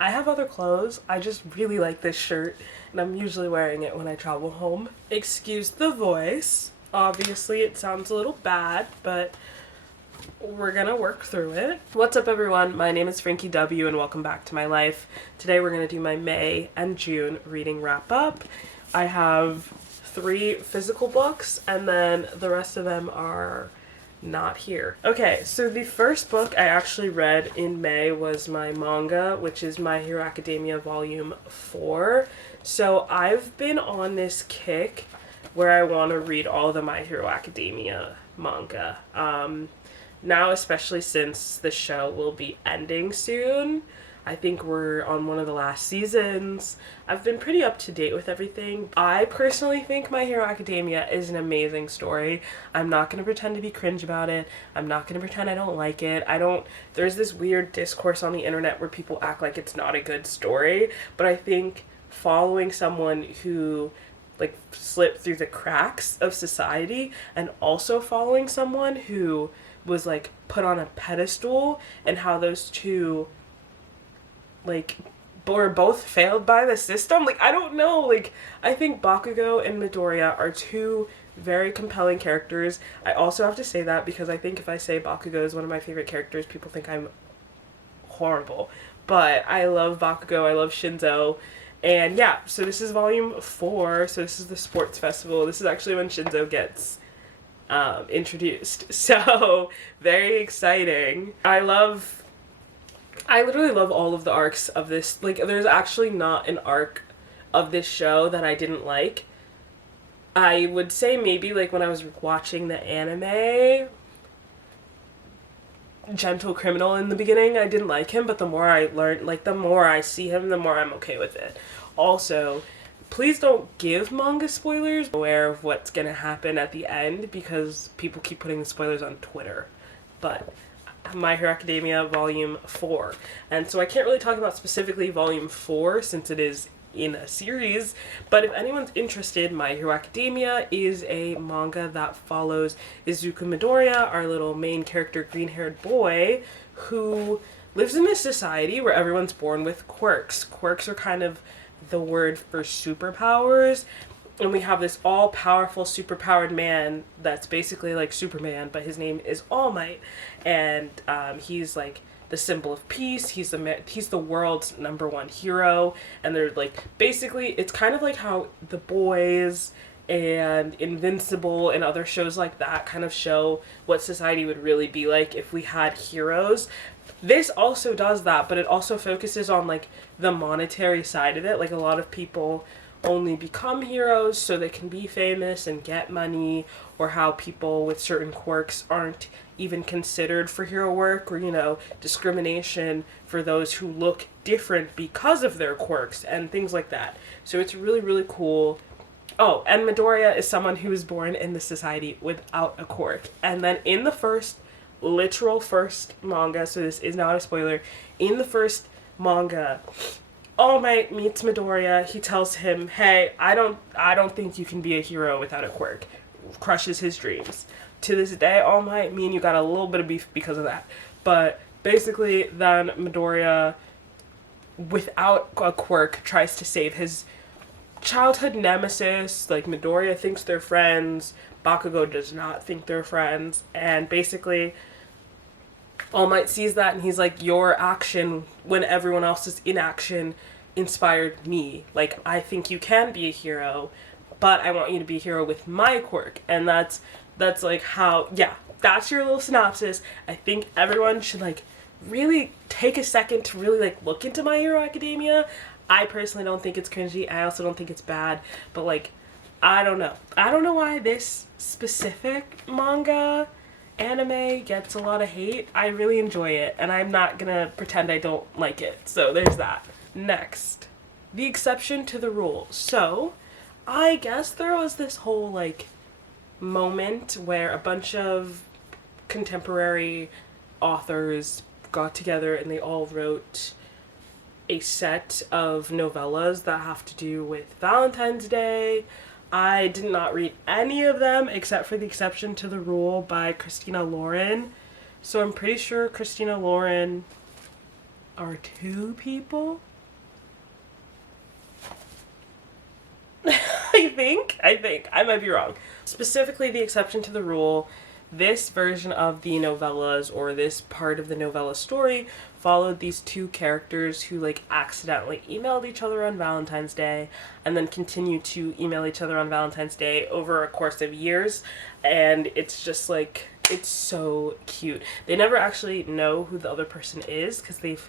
I have other clothes. I just really like this shirt, and I'm usually wearing it when I travel home. Excuse the voice. Obviously, it sounds a little bad, but we're gonna work through it. What's up, everyone? My name is Frankie W, and welcome back to my life. Today, we're gonna do my May and June reading wrap up. I have 3 physical books, and then the rest of them are not here. Okay, so the first book I actually read in May was my manga, which is My Hero Academia Volume 4. So I've been on this kick where I want to read all the My Hero Academia manga. Now, especially since the show will be ending soon. I think we're on one of the last seasons. I've been pretty up to date with everything. I personally think My Hero Academia is an amazing story. I'm not going to pretend to be cringe about it. I'm not going to pretend I don't like it. There's this weird discourse on the internet where people act like it's not a good story, but I think following someone who slipped through the cracks of society and also following someone who was put on a pedestal and how those two were both failed by the system. I don't know. I think Bakugo and Midoriya are 2 very compelling characters. I also have to say that because I think if I say Bakugo is one of my favorite characters, people think I'm horrible. But I love Bakugo. I love Shinzo. And yeah, so this is volume 4. So this is the sports festival. This is actually when Shinzo gets introduced. So very exciting. I literally love all of the arcs of this. There's actually not an arc of this show that I didn't like. I would say maybe when I was watching the anime, Gentle Criminal in the beginning, I didn't like him, but the more I learned, the more I see him, the more I'm okay with it. Also, please don't give manga spoilers. Aware of what's gonna happen at the end because people keep putting the spoilers on Twitter. But My Hero Academia Volume 4. And so I can't really talk about specifically Volume 4 since it is in a series, but if anyone's interested, My Hero Academia is a manga that follows Izuku Midoriya, our little main character green-haired boy, who lives in this society where everyone's born with quirks. Quirks are kind of the word for superpowers. And we have this all-powerful, superpowered man that's basically like Superman, but his name is All Might. And he's the symbol of peace. He's the world's #1 hero. And they're basically, it's kind of like how The Boys and Invincible and other shows like that kind of show what society would really be like if we had heroes. This also does that, but it also focuses on the monetary side of it. A lot of people only become heroes so they can be famous and get money, or how people with certain quirks aren't even considered for hero work, or discrimination for those who look different because of their quirks and things like that. So it's really, really cool. Oh, and Midoriya is someone who was born in the society without a quirk. And then in the literal first manga, so this is not a spoiler, in the first manga, All Might meets Midoriya. He tells him, "Hey, I don't think you can be a hero without a quirk." Crushes his dreams. To this day, All Might, me and you got a little bit of beef because of that. But basically, then Midoriya, without a quirk, tries to save his childhood nemesis. Midoriya thinks they're friends. Bakugo does not think they're friends. And basically, All Might sees that and he's like, your action when everyone else is inaction inspired me. I think you can be a hero, but I want you to be a hero with my quirk. And that's how, yeah, that's your little synopsis. I think everyone should really take a second to really look into My Hero Academia. I personally don't think it's cringy. I also don't think it's bad, but I don't know. I don't know why this specific manga anime gets a lot of hate. I really enjoy it, and I'm not gonna pretend I don't like it. So there's that. Next, the exception to the rule. So I guess there was this whole moment where a bunch of contemporary authors got together and they all wrote a set of novellas that have to do with Valentine's Day. I did not read any of them except for The Exception to the Rule by Christina Lauren. So I'm pretty sure Christina Lauren are two people. I think. I might be wrong. Specifically, the exception to the rule, this version of the novellas, or this part of the novella story, followed these two characters who, like, accidentally emailed each other on Valentine's Day and then continue to email each other on Valentine's Day over a course of years. And it's just, like, it's so cute. They never actually know who the other person is because they've,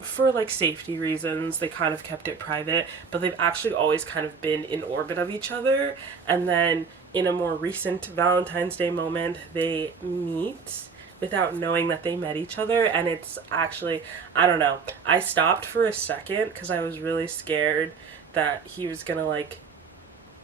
for like safety reasons, they kind of kept it private, but they've actually always kind of been in orbit of each other. And then in a more recent Valentine's Day moment, they meet without knowing that they met each other. And it's actually, I don't know, I stopped for a second because I was really scared that he was gonna like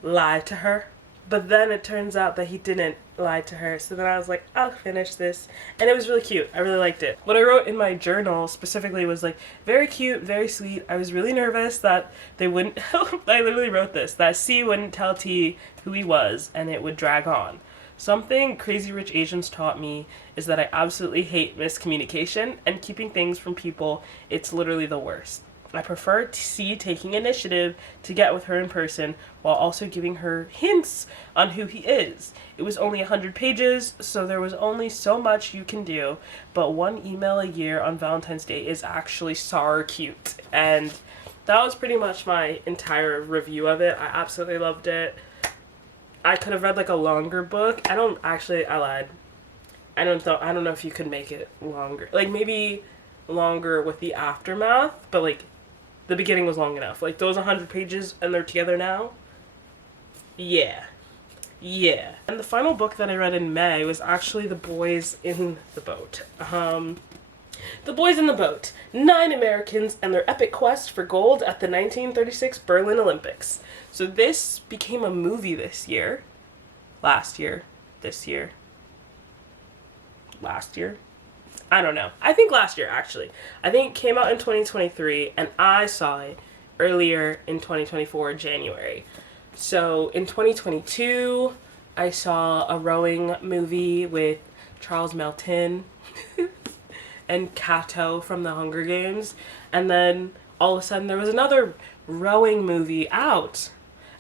lie to her. But then it turns out that he didn't lie to her. So then I was like, I'll finish this. And it was really cute. I really liked it. What I wrote in my journal specifically was like, very cute, very sweet. I was really nervous that they wouldn't, I literally wrote this, that C wouldn't tell T who he was and it would drag on. Something Crazy Rich Asians taught me is that I absolutely hate miscommunication and keeping things from people. It's literally the worst. I prefer to see taking initiative to get with her in person while also giving her hints on who he is. It was only 100 pages, so there was only so much you can do, but one email a year on Valentine's Day is actually so cute. And that was pretty much my entire review of it. I absolutely loved it. I could have read like a longer book. I lied. I don't know if you could make it longer. Like maybe longer with the aftermath, but like the beginning was long enough. Like those 100 pages and they're together now. Yeah. And the final book that I read in May was actually The Boys in the Boat. The Boys in the Boat. 9 Americans and their epic quest for gold at the 1936 Berlin Olympics. So this became a movie this year. Last year. I don't know. I think last year, actually. I think it came out in 2023, and I saw it earlier in 2024, January. So in 2022, I saw a rowing movie with Charles Melton and Kato from the Hunger Games. And then all of a sudden there was another rowing movie out.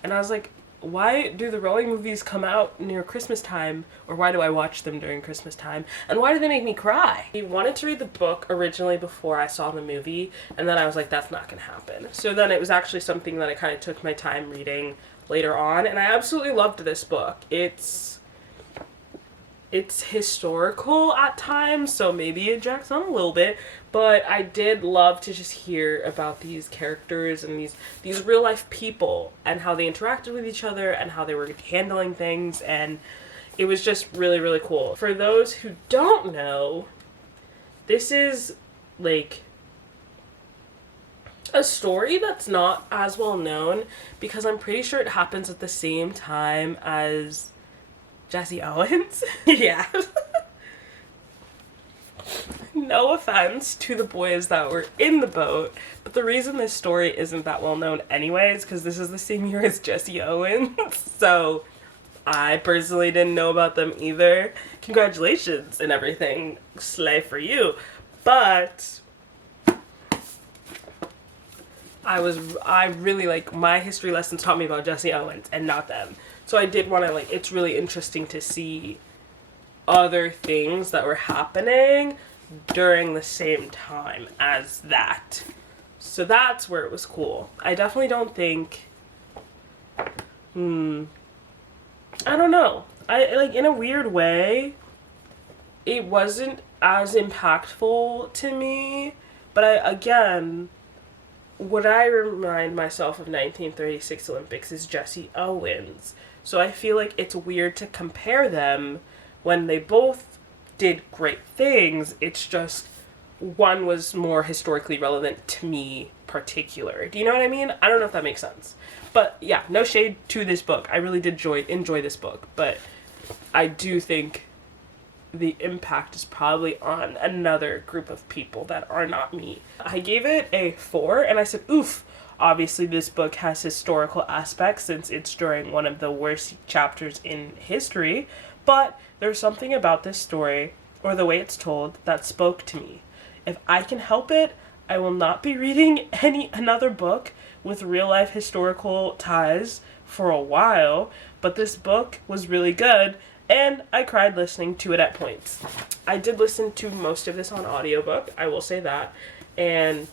And I was like, why do the rowing movies come out near Christmas time? Or why do I watch them during Christmas time? And why do they make me cry? I wanted to read the book originally before I saw the movie, and then I was like, that's not gonna happen. So then it was actually something that I kind of took my time reading later on, and I absolutely loved this book. It's historical at times, so maybe it drags on a little bit, but I did love to just hear about these characters and these real life people and how they interacted with each other and how they were handling things, and it was just really, really cool. For those who don't know, this is like a story that's not as well known because I'm pretty sure it happens at the same time as Jesse Owens. Yeah. No offense to the boys that were in the boat, but the reason this story isn't that well known anyways, because this is the same year as Jesse Owens, so I personally didn't know about them either. Congratulations and everything, slay for you. But I really, like, my history lessons taught me about Jesse Owens and not them. So I did want to, like, it's really interesting to see other things that were happening during the same time as that. So that's where it was cool. I definitely don't think, I don't know. I, like, in a weird way, it wasn't as impactful to me, but what I remind myself of 1936 Olympics is Jesse Owens. So I feel like it's weird to compare them when they both did great things. It's just one was more historically relevant to me particular. Do you know what I mean? I don't know if that makes sense. But yeah, no shade to this book. I really did enjoy this book, but I do think the impact is probably on another group of people that are not me. I gave it a 4 and I said, oof. Obviously, this book has historical aspects since it's during one of the worst chapters in history, but there's something about this story, or the way it's told, that spoke to me. If I can help it, I will not be reading another book with real life historical ties for a while, but this book was really good, and I cried listening to it at points. I did listen to most of this on audiobook, I will say that, and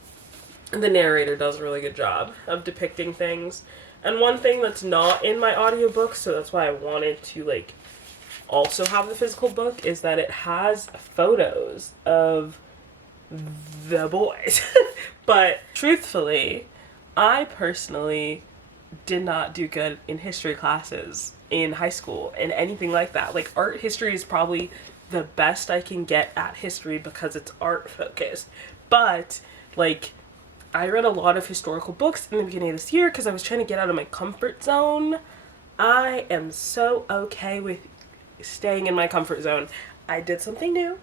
the narrator does a really good job of depicting things. And one thing that's not in my audiobook, so that's why I wanted to, like, also have the physical book, is that it has photos of the boys. But truthfully, I personally did not do good in history classes in high school and anything like that. Like, art history is probably the best I can get at history because it's art focused. But, like, I read a lot of historical books in the beginning of this year because I was trying to get out of my comfort zone. I am so okay with staying in my comfort zone. I did something new.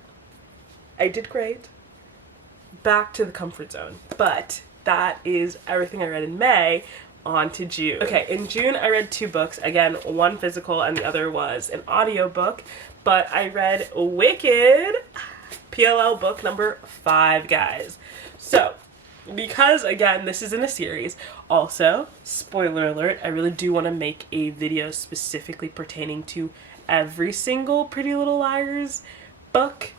I did great. Back to the comfort zone. But that is everything I read in May. On to June. Okay, in June I read 2 books. Again, one physical and the other was an audiobook. But I read Wicked, PLL book number 5, guys. So, because, again, this is in a series. Also, spoiler alert, I really do want to make a video specifically pertaining to every single Pretty Little Liars book.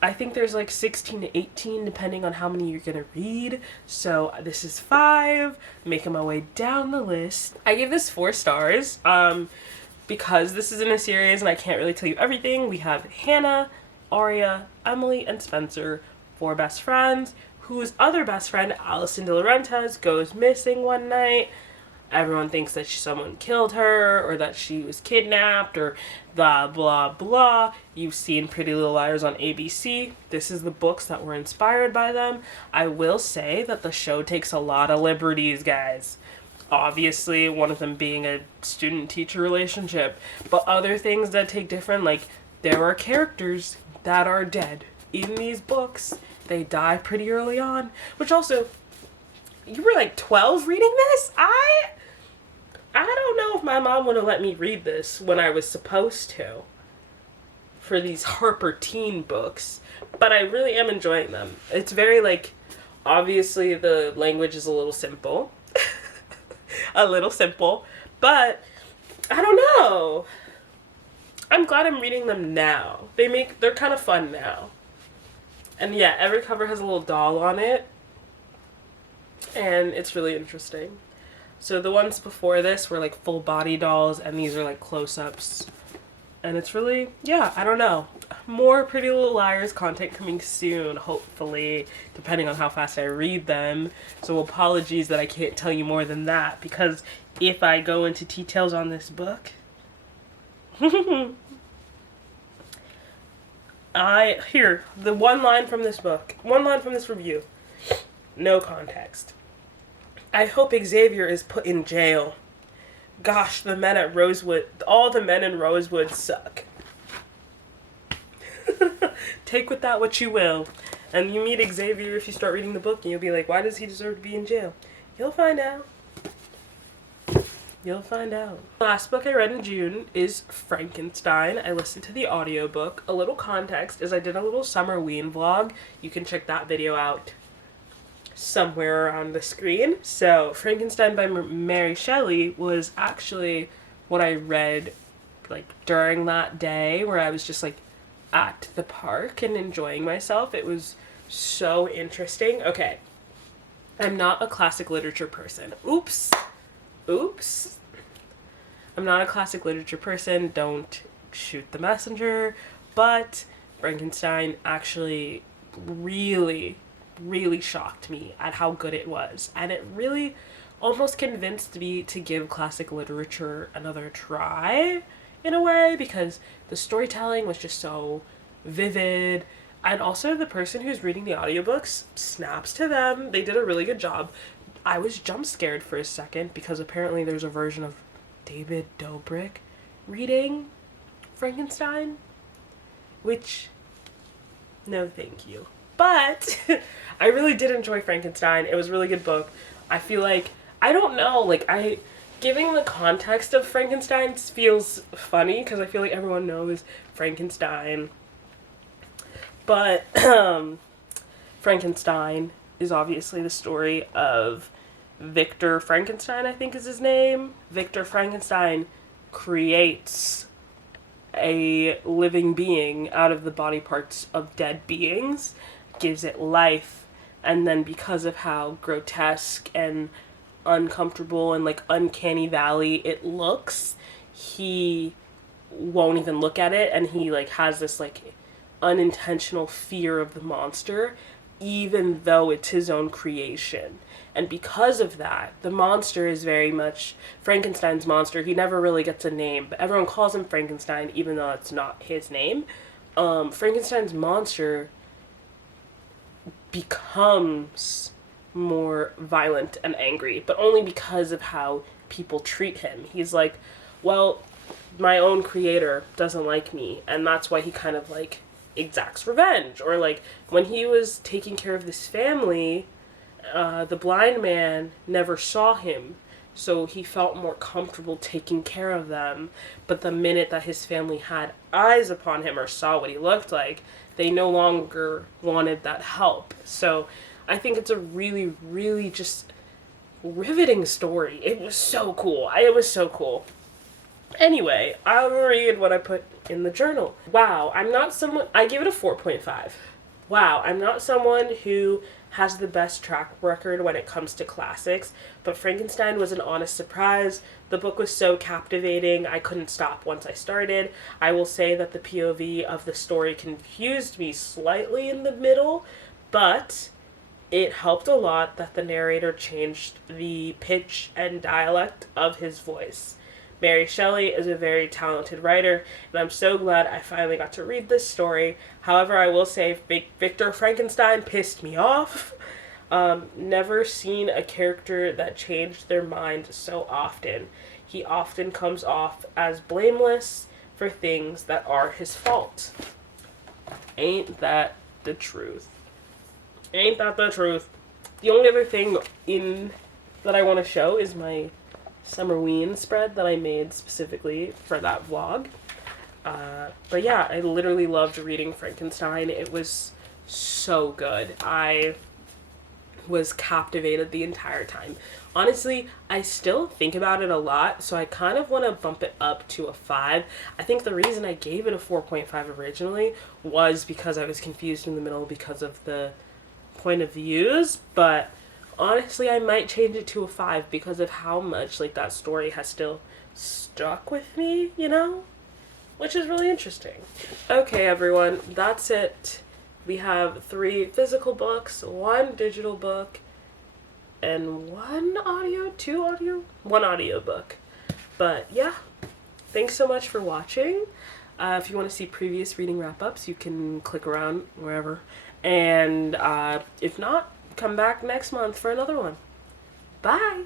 I think there's like 16 to 18 depending on how many you're gonna read. So this is 5, making my way down the list. I gave this 4 stars because this is in a series and I can't really tell you everything. We have Hannah, Aria, Emily, and Spencer, 4 best friends, whose other best friend, Allison De Laurentiis, goes missing one night. Everyone thinks that someone killed her or that she was kidnapped or blah, blah, blah. You've seen Pretty Little Liars on ABC. This is the books that were inspired by them. I will say that the show takes a lot of liberties, guys. Obviously, one of them being a student-teacher relationship. But other things that take different, like, there are characters that are dead in these books. They die pretty early on. Which also, you were like 12 reading this? I don't know if my mom would have let me read this when I was supposed to for these Harper teen books, but I really am enjoying them. It's very, like, obviously the language is a little simple, but I don't know. I'm glad I'm reading them now. They're kind of fun now. And yeah, every cover has a little doll on it, and it's really interesting. So the ones before this were like full body dolls, and these are like close-ups. And it's really, yeah, I don't know. More Pretty Little Liars content coming soon, hopefully, depending on how fast I read them. So apologies that I can't tell you more than that, because if I go into details on this book, the one line from this book, one line from this review, no context. I hope Xavier is put in jail. Gosh, the men at Rosewood, all the men in Rosewood suck. Take with that what you will. And you meet Xavier if you start reading the book and you'll be like, why does he deserve to be in jail? You'll find out. You'll find out. The last book I read in June is Frankenstein. I listened to the audiobook. A little context is I did a little summer ween vlog. You can check that video out somewhere on the screen. So Frankenstein by Mary Shelley was actually what I read like during that day where I was just like at the park and enjoying myself. It was so interesting. Okay, I'm not a classic literature person. Oops. I'm not a classic literature person. Don't shoot the messenger. But Frankenstein actually really shocked me at how good it was. And it really almost convinced me to give classic literature another try in a way, because the storytelling was just so vivid. And also the person who's reading the audiobooks, snaps to them. They did a really good job. I was jump scared for a second because apparently there's a version of David Dobrik reading Frankenstein, which, no thank you. But I really did enjoy Frankenstein. It was a really good book. I feel like, I don't know, like giving the context of Frankenstein feels funny because I feel like everyone knows Frankenstein. But Frankenstein is obviously the story of Victor Frankenstein, I think is his name. Victor Frankenstein creates a living being out of the body parts of dead beings, gives it life, and then because of how grotesque and uncomfortable and like uncanny valley it looks, he won't even look at it, and he like has this like unintentional fear of the monster even though it's his own creation. And because of that, the monster is very much Frankenstein's monster. He never really gets a name, but everyone calls him Frankenstein even though it's not his name. Frankenstein's monster becomes more violent and angry, but only because of how people treat him. He's like, well, my own creator doesn't like me, and that's why he kind of like exacts revenge. Or like when he was taking care of this family, the blind man never saw him, so he felt more comfortable taking care of them. But the minute that his family had eyes upon him or saw what he looked like, they no longer wanted that help. So I think it's a really, really just riveting story. It was so cool. It was so cool. Anyway, I'll read what I put in the journal. Wow, I give it a 4.5. Wow, I'm not someone who has the best track record when it comes to classics, but Frankenstein was an honest surprise. The book was so captivating, I couldn't stop once I started. I will say that the POV of the story confused me slightly in the middle, but it helped a lot that the narrator changed the pitch and dialect of his voice. Mary Shelley is a very talented writer, and I'm so glad I finally got to read this story. However, I will say Victor Frankenstein pissed me off. Never seen a character that changed their mind so often. He often comes off as blameless for things that are his fault. Ain't that the truth? Ain't that the truth? The only other thing that I want to show is my Summerween spread that I made specifically for that vlog. But yeah, I literally loved reading Frankenstein. It was so good. I was captivated the entire time. Honestly, I still think about it a lot, so I kind of want to bump it up to a 5. I think the reason I gave it a 4.5 originally was because I was confused in the middle because of the point of views, but honestly, I might change it to a 5 because of how much, like, that story has still stuck with me, you know? Which is really interesting. Okay, everyone, that's it. We have 3 physical books, 1 digital book, and 1 audio book. But, yeah, thanks so much for watching. If you want to see previous reading wrap-ups, you can click around wherever. And if not, come back next month for another one. Bye!